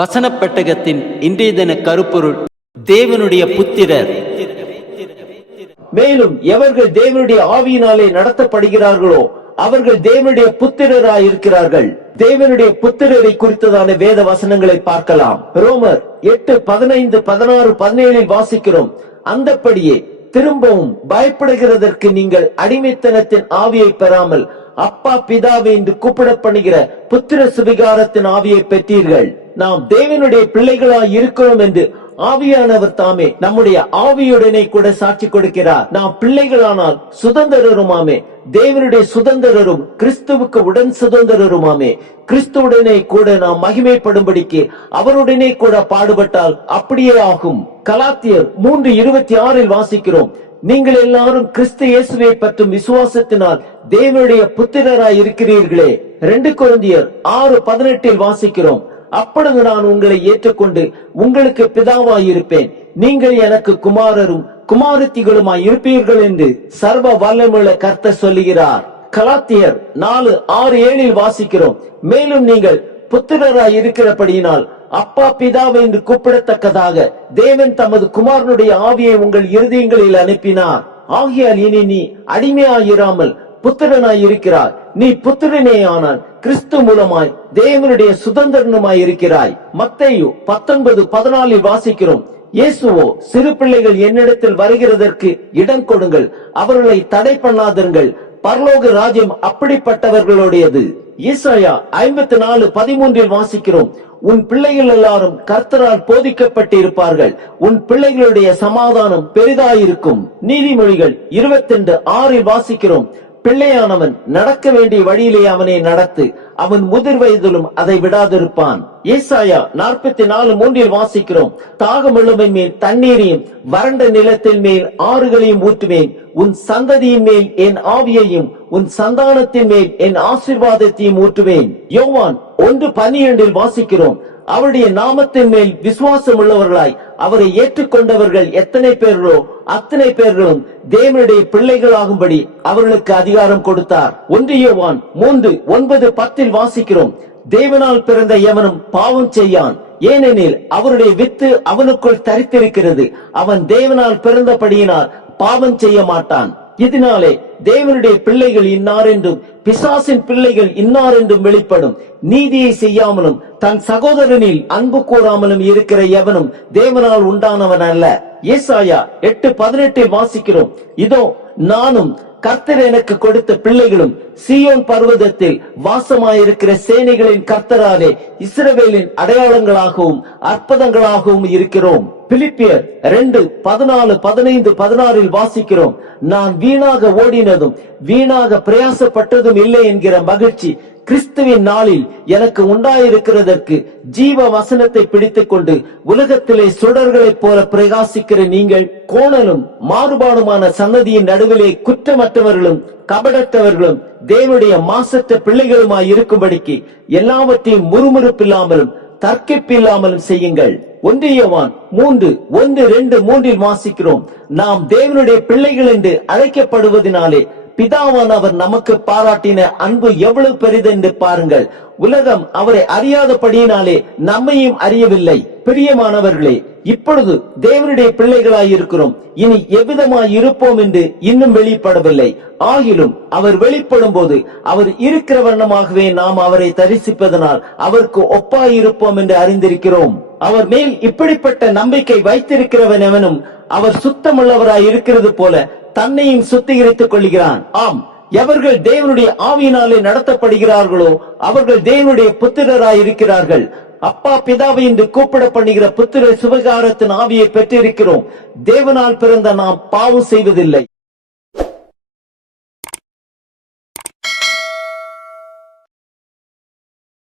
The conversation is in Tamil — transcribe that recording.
வசனப்பெட்டகத்தின் இன்றைய தின கருப்பொருள் தேவனுடைய புத்திரர். மேலும் எவர்கள் தேவனுடைய ஆவியினாலே நடத்தப்படுகிறார்களோ அவர்கள் தேவனுடைய புத்திரராய் இருக்கிறார்கள். தேவனுடைய புத்திரரை குறித்ததான வேத வசனங்களை பார்க்கலாம். ரோமர் எட்டு பதினைந்து பதினாறு பதினேழில் வாசிக்கிறோம். அந்தப்படியே திரும்பவும் பயப்படுகிறதற்கு நீங்கள் அடிமைத்தனத்தின் ஆவியை பெறாமல் அப்பா பிதாவே என்று கூப்பிடப்படுகிற புத்திர சுவிகாரத்தின் ஆவியை பெற்றீர்கள். நாம் தேவனுடைய பிள்ளைகளாய் இருக்கிறோம் என்று ஆவியானவர் தாமே நம்முடைய ஆவியுடனே கூட சாட்சி கொடுக்கிறார். நாம் பிள்ளைகளானால் சுதந்திரருமாமே. தேவனுடைய சுதந்திரரும் கிறிஸ்துவுக்கு உடன் சுதந்திரருமாமே. கிறிஸ்துவுடனே கூட நாம் மகிமைப்படும்படிக்கு அவருடனே கூட பாடுபட்டால் அப்படியே ஆகும். கலாத்தியர் மூன்று இருபத்தி ஆறில் வாசிக்கிறோம். நீங்கள் எல்லாரும் கிறிஸ்து இயேசுவை பற்றும் விசுவாசத்தினால் தேவனுடைய புத்திரராய் இருக்கிறீர்களே. ரெண்டு குழந்தையர் ஆறு பதினெட்டில் வாசிக்கிறோம். அப்பொழுது நான் உங்களை ஏற்றுக்கொண்டு உங்களுக்கு பிதாவாயிருப்பேன். நீங்கள் எனக்கு குமாரரும் குமாரத்திகளுமாய் இருப்பீர்கள் என்று சர்வ வல்லமுள்ள கர்த்த சொல்லுகிறார். கலாத்தியர் நாலு ஆறு ஏழில் வாசிக்கிறோம். மேலும் நீங்கள் புத்திரராய் இருக்கிறபடியினால் அப்பா பிதாவை என்று கூப்பிடத்தக்கதாக தேவன் தமது குமாரனுடைய ஆவியை உங்கள் இருதயங்களில் அனுப்பினார். ஆகியால் இனி நீ அடிமையாயிராமல் புத்திரனாய் இருக்கிறார் நீ புத்திரனே ஆனால் கிறிஸ்து மூலமாய் தேவனுடைய சுதந்திரனுமாய் இருக்கிறாய். மத்தேயு பத்தொன்பது பதினாலில் வாசிக்கிறோம். இயேசுவோ சிறு பிள்ளைகள் என்னிடத்தில் வருகிறதற்கு இடம் கொடுங்கள். அவர்களை தடை பண்ணாதிருங்கள். பரலோக ராஜ்யம் அப்படிப்பட்டவர்களுடையது. ஈசாயா ஐம்பத்தி நாலு பதிமூன்றில் வாசிக்கிறோம். உன் பிள்ளைகள் எல்லாரும் கர்த்தரால் போதிக்கப்பட்டு இருப்பார்கள் உன் பிள்ளைகளுடைய சமாதானம் பெரிதாயிருக்கும். நீதிமொழிகள் இருபத்தி ரெண்டு ஆறில் வாசிக்கிறோம். பிள்ளையானவன் நடக்க வேண்டிய வழியிலே அவனை நடத்து. அவன் முதிர் வயதிலும் அதை விடாதிருப்பான். ஏசாயா நாற்பத்தி நாலு மூன்றில் வாசிக்கிறோம். தாகமுள்ளவன் மேல் தண்ணீரையும் வறண்ட நிலத்தின் மேல் ஆறுகளையும் ஊற்றுவேன். உன் சந்ததியின் மேல் என் ஆவியையும் உன் சந்தானத்தின் மேல் என் ஆசிர்வாதத்தையும் ஊற்றுவேன். யோவான் ஒன்று பன்னிரண்டில் வாசிக்கிறோம். அவருடைய நாமத்தின் மேல் விசுவாசம் உள்ளவர்களாய் அவரை ஏற்றுக்கொண்டவர்கள் எத்தனை பேரோ அத்தனை பேர்களும் தேவனுடைய பிள்ளைகளாகும்படி அவர்களுக்கு அதிகாரம் கொடுத்தார். ஒன்று யோவான் மூன்று ஒன்பது பத்தில் வாசிக்கிறோம். தேவனால் பிறந்த எவனும் பாவம் செய்யான். ஏனெனில் அவருடைய வித்து அவனுக்குள் தரித்திருக்கிறது. அவன் தேவனால் பிறந்தபடியினால் பாவம் செய்ய மாட்டான். இதனாலே தேவனுடைய பிள்ளைகள் இன்னார் என்றும் பிசாசின் பிள்ளைகள் இன்னார் என்றும் வெளிப்படும். நீதியை செய்யாமலும் தன் சகோதரனில் அன்பு கூறாமலும் இருக்கிற எவனும் தேவனால் உண்டானவன் அல்ல. ஏசாயா எட்டு பதினெட்டை வாசிக்கிறோம். இதோ நானும் கர்த்தர் எனக்கு கொடுத்த பிள்ளைகளும் சியோன் பர்வதத்தில் வாசமாயிருக்கிற சேனைகளின் கர்த்தராலே இஸ்ரவேலின் அடையாளங்களாகவும் அற்புதங்களாகவும் இருக்கிறோம். பிலிப்பியர் ரெண்டு பதினாலு பதினைந்து பதினாறில் வாசிக்கிறோம். நான் வீணாக ஓடினதும் வீணாக பிரயாசப்பட்டதும் இல்லை என்கிற மகிழ்ச்சி கிறிஸ்துவின் நாளில் எனக்கு உண்டாயிருக்கிறதற்கு ஜீவ வசனத்தை பிடித்துக் கொண்டு உலகத்திலே சுடர்களைப் போல பிரகாசிக்கிற நீங்கள் கோணலும் மாறுபாடுமான சன்னதியின் நடுவிலே குற்றமற்றவர்களும் கபடற்றவர்களும் தேவனுடைய மாசற்ற பிள்ளைகளுமாய் இருக்கும்படிக்கு எல்லாவற்றையும் முறுமுறுப்பில்லாமலும் தர்க்கிப்பில்லாமலும் செய்யுங்கள். ஒன்றியவான் மூன்று ஒன்று ரெண்டு மூன்றில் வாசிக்கிறோம். நாம் தேவனுடைய பிள்ளைகள் என்று அழைக்கப்படுவதனாலே பிதாவான் அவர் நமக்கு பாராட்டின அன்பு எவ்வளவு பெரிது என்று பாருங்கள். உலகம் அவரை அறியாதபடியினாலே நம்மையும் அறியவில்லை. பிரியமானவர்களே இப்பொழுது தேவனுடைய பிள்ளைகளாய் இருக்கிறோம். இனி எவ்விதமாய் இருப்போம் என்று இன்னும் வெளிப்படவில்லை. ஆகிலும் அவர் வெளிப்படும் போது அவர் இருக்கிற வண்ணமாகவே நாம் அவரை தரிசிப்பதனால் அவருக்கு ஒப்பாய் இருப்போம் என்று அறிந்திருக்கிறோம். அவர் மேல் இப்படிப்பட்ட நம்பிக்கை வைத்திருக்கிறவன் எவனும் அவர் சுத்தமுள்ளவராய் இருக்கிறது போல தன்னையும் சுத்திகரித்துக் கொள்கிறான் ஆம். எவர்கள் தேவனுடைய ஆவியினாலே நடத்தப்படுகிறார்களோ அவர்கள் தேவனுடைய புத்திரராய் இருக்கிறார்கள். அப்பா பிதாவை என்று கூப்பிட பண்ணுகிற புத்திர சுபகாரத்தின் ஆவியை பெற்றிருக்கிறோம். தேவனால் பிறந்த நாம் பாவம் செய்வதில்லை.